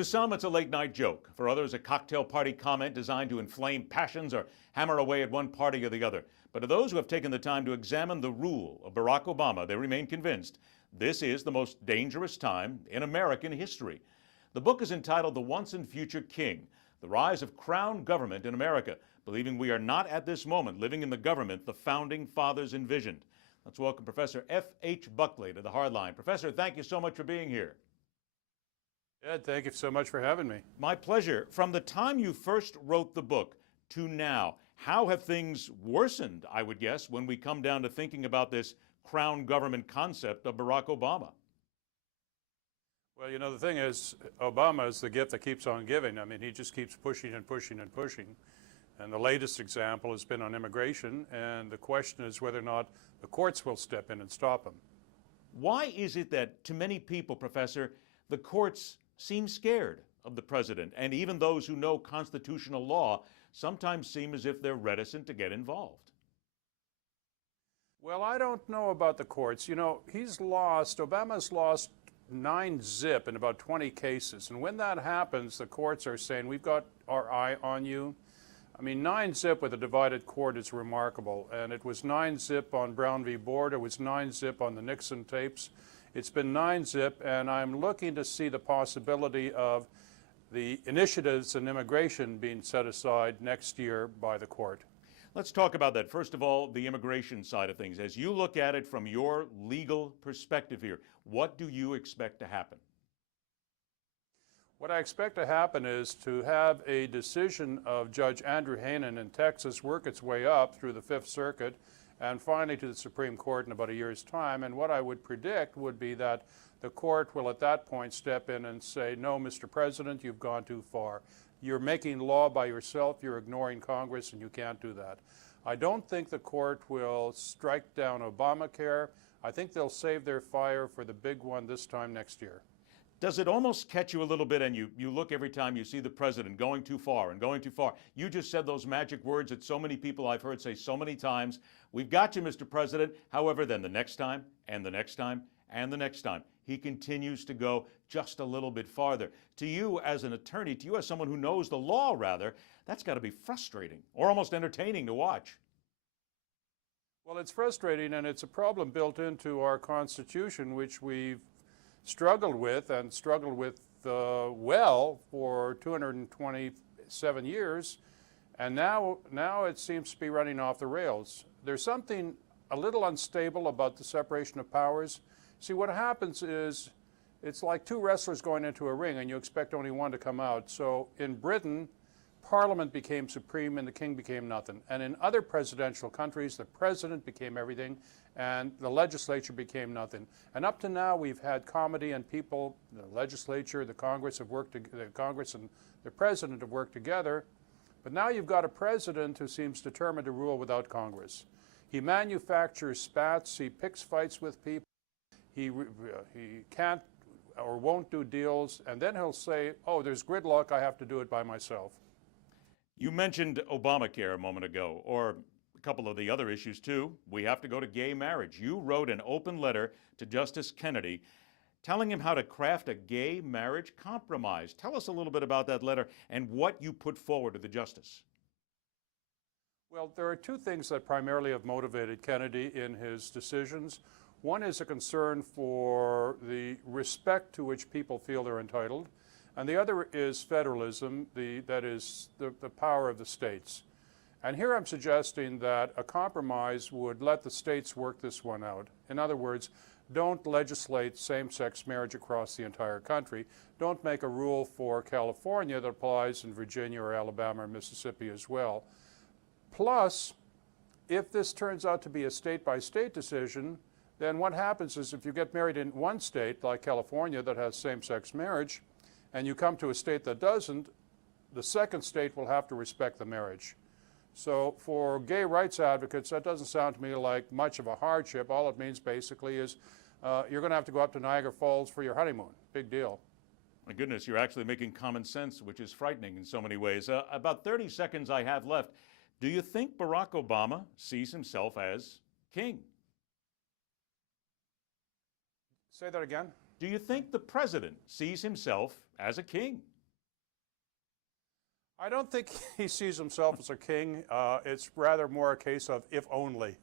To some, it's a late-night joke. For others, a cocktail party comment designed to inflame passions or hammer away at one party or the other. But to those who have taken the time to examine the rule of Barack Obama, they remain convinced this is the most dangerous time in American history. The book is entitled The Once and Future King, The Rise of Crown Government in America, believing we are not at this moment living in the government the Founding Fathers envisioned. Let's welcome Professor F.H. Buckley to the Hardline. Professor, thank you so much for being here. Ed, thank you so much for having me. My pleasure. From the time you first wrote the book to now, how have things worsened, I would guess, when we come down to thinking about this crown government concept of Barack Obama? Well, you know, the thing is, Obama is the gift that keeps on giving. I mean, he just keeps pushing and pushing and pushing. And the latest example has been on immigration, and the question is whether or not the courts will step in and stop him. Why is it that, to many people, Professor, the courts seem scared of the president, and even those who know constitutional law sometimes seem as if they're reticent to get involved? Well, I don't know about the courts. You know, Obama's lost 9-0 in about 20 cases. And when that happens, the courts are saying, we've got our eye on you. I mean, 9-0 with a divided court is remarkable. And it was 9-0 on Brown v. Board. It was 9-0 on the Nixon tapes. It's been 9-0, and I'm looking to see the possibility of the initiatives in immigration being set aside next year by the court. Let's talk about that. First of all, the immigration side of things. As you look at it from your legal perspective here, what do you expect to happen? What I expect to happen is to have a decision of Judge Andrew Hanen in Texas work its way up through the Fifth Circuit and finally to the Supreme Court in about a year's time. And what I would predict would be that the court will at that point step in and say, no, Mr. President, you've gone too far. You're making law by yourself, you're ignoring Congress, and you can't do that. I don't think the court will strike down Obamacare. I think they'll save their fire for the big one this time next year. Does it almost catch you a little bit, and you look every time you see the president going too far and going too far? You just said those magic words that so many people I've heard say so many times. We've got you, Mr. President. However, then the next time, and the next time, and the next time, he continues to go just a little bit farther. To you as an attorney, to you as someone who knows the law, rather, that's got to be frustrating or almost entertaining to watch. Well, it's frustrating, and it's a problem built into our Constitution, which we've struggled with well for 227 years, and now it seems to be running off the rails. There's something a little unstable about the separation of powers. See, what happens is it's like two wrestlers going into a ring and you expect only one to come out. So in Britain, Parliament became supreme and the king became nothing. And in other presidential countries, the president became everything and the legislature became nothing. And up to now, we've had comedy and people, the legislature, the Congress and the president have worked together. But now you've got a president who seems determined to rule without Congress. He manufactures spats, he picks fights with people, he can't or won't do deals, and then he'll say, oh, there's gridlock, I have to do it by myself. You mentioned Obamacare a moment ago, or a couple of the other issues too. We have to go to gay marriage. You wrote an open letter to Justice Kennedy telling him how to craft a gay marriage compromise. Tell us a little bit about that letter and what you put forward to the justice. Well, there are two things that primarily have motivated Kennedy in his decisions. One is a concern for the respect to which people feel they're entitled, and the other is federalism, that is the power of the states. And here I'm suggesting that a compromise would let the states work this one out. In other words, don't legislate same-sex marriage across the entire country. Don't make a rule for California that applies in Virginia or Alabama or Mississippi as well. Plus, if this turns out to be a state-by-state decision, then what happens is if you get married in one state, like California, that has same-sex marriage, and you come to a state that doesn't, the second state will have to respect the marriage. So for gay rights advocates, that doesn't sound to me like much of a hardship. All it means basically is you're going to have to go up to Niagara Falls for your honeymoon. Big deal. My goodness, you're actually making common sense, which is frightening in so many ways. About 30 seconds I have left. Do you think Barack Obama sees himself as king? Say that again. Do you think the president sees himself as a king? I don't think he sees himself as a king. It's rather more a case of if only.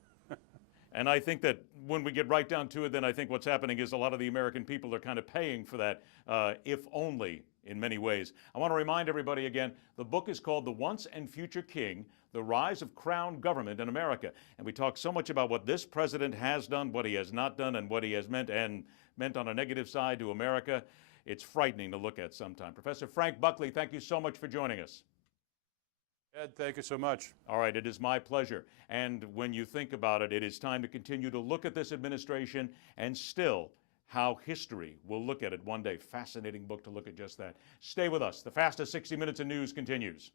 And I think that when we get right down to it, then I think what's happening is a lot of the American people are kind of paying for that if only in many ways. I want to remind everybody again, the book is called The Once and Future King, The Rise of Crown Government in America. And we talk so much about what this president has done, what he has not done, and what he has meant on a negative side to America. It's frightening to look at sometimes. Professor Frank Buckley, thank you so much for joining us. Ed, thank you so much. All right, it is my pleasure. And when you think about it, it is time to continue to look at this administration and still how history will look at it one day. Fascinating book to look at just that. Stay with us. The fastest 60 minutes of news continues.